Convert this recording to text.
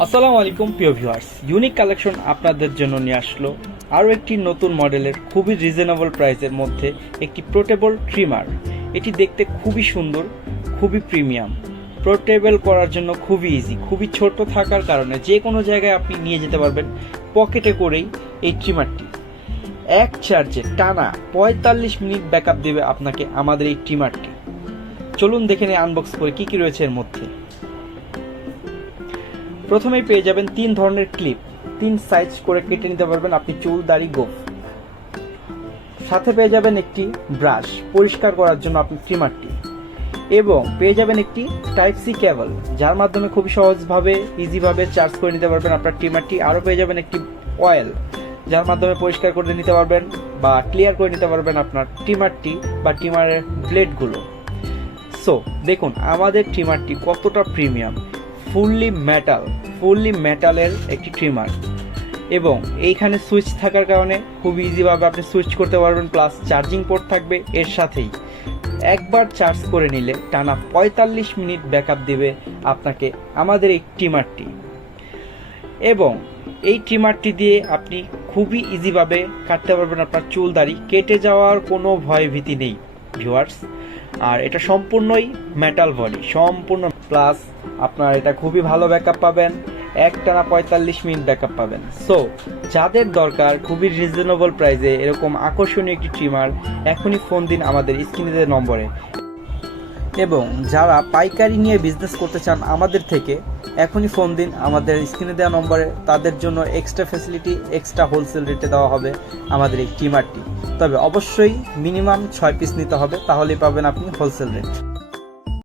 আসসালামু আলাইকুম প্রিয় ভিউয়ার্স, ইউনিক কালেকশন আপনাদের জন্য নিয়ে আসলো আরও একটি নতুন মডেলের খুবই রিজনেবল প্রাইসের মধ্যে একটি পোর্টেবল ট্রিমার। এটি দেখতে খুবই সুন্দর, খুবই প্রিমিয়াম, পোর্টেবল করার জন্য খুবই ইজি, খুবই ছোট থাকার কারণে যে কোনো জায়গায় আপনি নিয়ে যেতে পারবেন পকেটে করেই। এই ট্রিমারটি এক চার্জে টানা 45 মিনিট ব্যাকআপ দেবে আপনাকে আমাদের এই ট্রিমারটি। চলুন দেখে নিয়ে আনবক্স করে কী কী রয়েছে এর মধ্যে। প্রথমেই পেয়ে যাবেন 3 ধরনের ক্লিপ, 3 সাইজ করে কেটে নিতে পারবেন আপনি চুল, দাড়ি, গোঁফ। সাথে পেয়ে যাবেন একটি ব্রাশ পরিষ্কার করার জন্য আপনি ট্রিমারটি, এবং পেয়ে যাবেন একটি টাইপ সি কেবল, যার মাধ্যমে খুবই সহজভাবে ইজিভাবে চার্জ করে নিতে পারবেন আপনার ট্রিমারটি। আরও পেয়ে যাবেন একটি অয়েল, যার মাধ্যমে পরিষ্কার করে নিতে পারবেন বা ক্লিয়ার করে নিতে পারবেন আপনার ট্রিমারটি বা ট্রিমারের ব্লেডগুলো। সো দেখুন আমাদের ট্রিমারটি কতটা প্রিমিয়াম, ফুললি মেটালের একটি ট্রিমার, এবং এইখানে সুইচ থাকার কারণে খুব ইজিভাবে আপনি সুইচ করতে পারবেন, প্লাস চার্জিং পোর্ট থাকবে এর সাথেই। একবার চার্জ করে নিলে টানা 45 মিনিট ব্যাকআপ দেবে আপনাকে আমাদের এই ট্রিমারটি, এবং এই ট্রিমারটি দিয়ে আপনি খুবই ইজিভাবে কাটতে পারবেন আপনার চুল, দাড়ি। কেটে যাওয়ার কোনো ভয় ভীতি নেই ভিউয়ার্স। আর এটা সম্পূর্ণই মেটাল বডি, সম্পূর্ণ, প্লাস আপনার এটা খুবই ভালো ব্যাকআপ পাবেন, একটানা 45 মিনিট ব্যাকআপ পাবেন। সো যাদের দরকার খুবই রিজনেবল প্রাইসে এরকম আকর্ষণীয় একটি ট্রিমার, এখনই ফোন দিন আমাদের স্ক্রিনে দেওয়া নম্বরে। এবং যারা পাইকারি নিয়ে বিজনেস করতে চান আমাদের থেকে, এখনই ফোন দিন আমাদের স্ক্রিনে দেওয়া নম্বরে। তাদের জন্য এক্সট্রা ফ্যাসিলিটি, এক্সট্রা হোলসেল রেটে দেওয়া হবে আমাদের এই ট্রিমারটি। তবে অবশ্যই মিনিমাম 6 পিস নিতে হবে, তাহলেই পাবেন আপনি হোলসেল রেট।